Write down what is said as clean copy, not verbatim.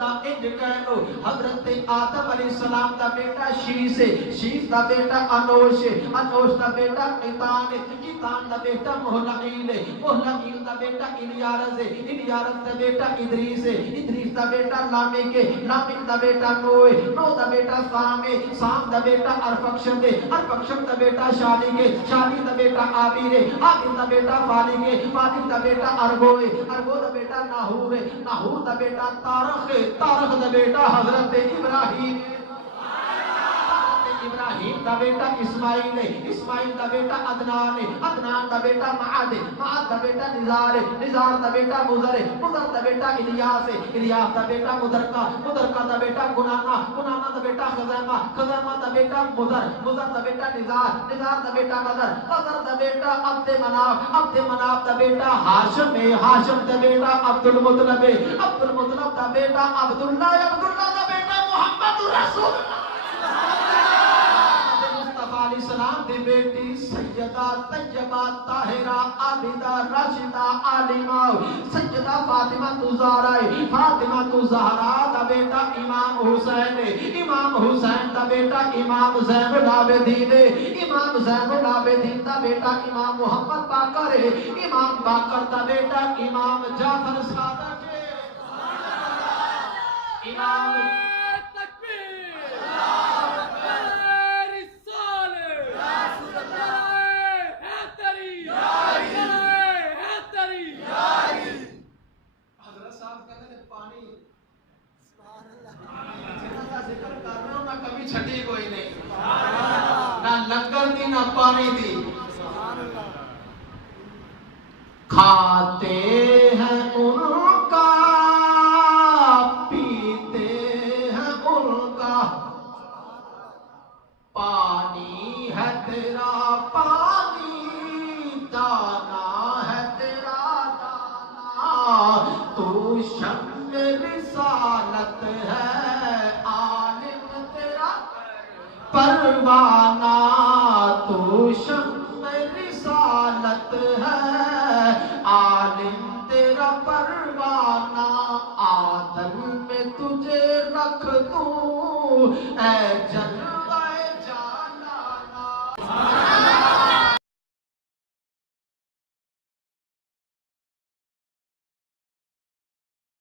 حضرت آدم علیہ السلام دا بیٹا شیس ہے، شیس دا بیٹا انوش ہے، انوش دا بیٹا قیطان ہے، قیطان دا بیٹا مہلعیل ہے، مہلعیل دا بیٹا الیارز ہے، الیارز دا بیٹا ادریس ہے، ادریس دا بیٹا لامک ہے، لامک دا بیٹا نوح ہے، نوح دا بیٹا سام ہے، سام دا بیٹا ارفکشد ہے، ارفکشد دا بیٹا شالک ہے، شالک دا بیٹا عابر ہے، عابر دا بیٹا فالک ہے، فالک دا بیٹا ارگو ہے، ارگو دا بیٹا ناہور ہے، ناہور دا بیٹا تارخ ہے، تارخ دا بیٹا حضرت ابراہیم، حضرت ابراہیم دا بیٹا اسماعیل ہے، اسماعیل دا بیٹا عدنان ہے، عدنان دا بیٹا معاد ہے، معاد دا بیٹا نزار ہے، نزار دا بیٹا مضر ہے، مضر دا بیٹا الیاس ہے، الیاس دا بیٹا مدرکہ، مدرکہ دا بیٹا کنانہ، کنانہ دا بیٹا خزیمہ، خزیمہ دا بیٹا مضر، مضر دا بیٹا نزار، نزار دا بیٹا مضر، مضر دا بیٹا عبد مناف، عبد مناف دا بیٹا ہاشم ہے، ہاشم دا بیٹا عبد المطلب ہے، عبد المطلب دا بیٹا عبداللہ، عبداللہ دا بیٹا محمد رسول اللہ، مصطفیٰ علیہ السلام دی بیٹی سیدہ طیبہ طاہرہ عابدہ راشدہ عالمہ سیدہ فاطمہ الزہرا، فاطمہ الزہرا دا بیٹا امام حسین ہے، امام حسین دا بیٹا امام زین العابدین ہے، امام زین العابدین دا بیٹا امام محمد باقر ہے، امام باقر دا بیٹا امام جعفر صادق ہے، امام چھٹی کوئی نہیں، نہ لنگر دی نہ پانی دی، کھاتے ہیں ان کا پیتے ہیں ان کا، پانی ہے تیرا پانی، دانا ہے تیرا دانا، تو شمع رسالت ہے پروانہ، تو شمع رسالت ہے عالم تیرا پروانہ، عادل میں تجھے رکھ دوں اے جن